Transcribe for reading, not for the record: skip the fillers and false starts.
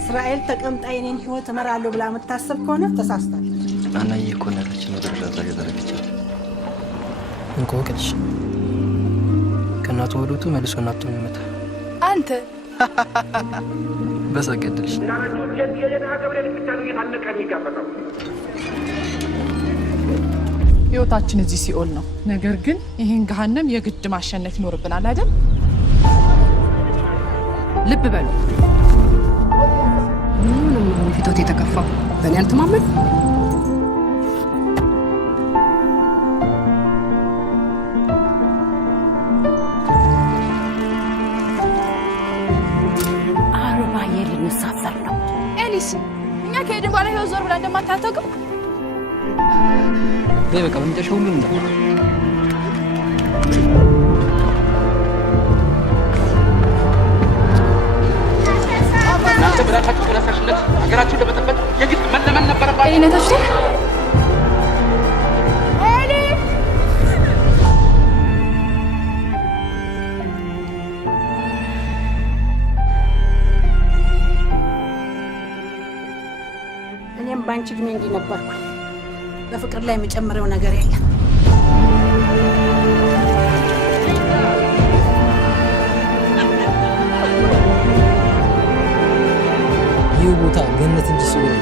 እስራኤል ተቀምጣ የኔን ህይወት እመራለሁ ብላ የምታስብ ከሆነ ተሳስታለች። አናዬ እኮ እናታችን ወደ ራዛ ያደረገቻት እንቆቅልሽ ከእናቱ ወዶቱ መልሶ እናቱን ይመታ። አንተ በሰገድልሽ ህይወታችን እዚህ ሲኦል ነው። ነገር ግን ይህን ገሃነም የግድ ማሸነፍ ይኖርብናል አይደል? ልብ በሉ። ምንም ይሁን ፊቶት የተከፋው በእኔ አልተማመን። አረባዬ ልንሳፈር ነው። ኤሊስ እኛ ከሄድን በኋላ ህይወት ዞር ብላ እንደማታተውቅም በቃ በሚጠሽ ሁሉ ነው። እናንተ ብላታችሁ ተነሳሽለት ሀገራችሁን ለመጠበቅ የግድ መለመን ነበረባችሁ። ኤሊነቶች ኤሊ እኔም ባንቺ ግን እንዲህ ነበርኩ። በፍቅር ላይ የምጨምረው ነገር የለም። ይህ ቦታ ገነት እንጂ ሲሆን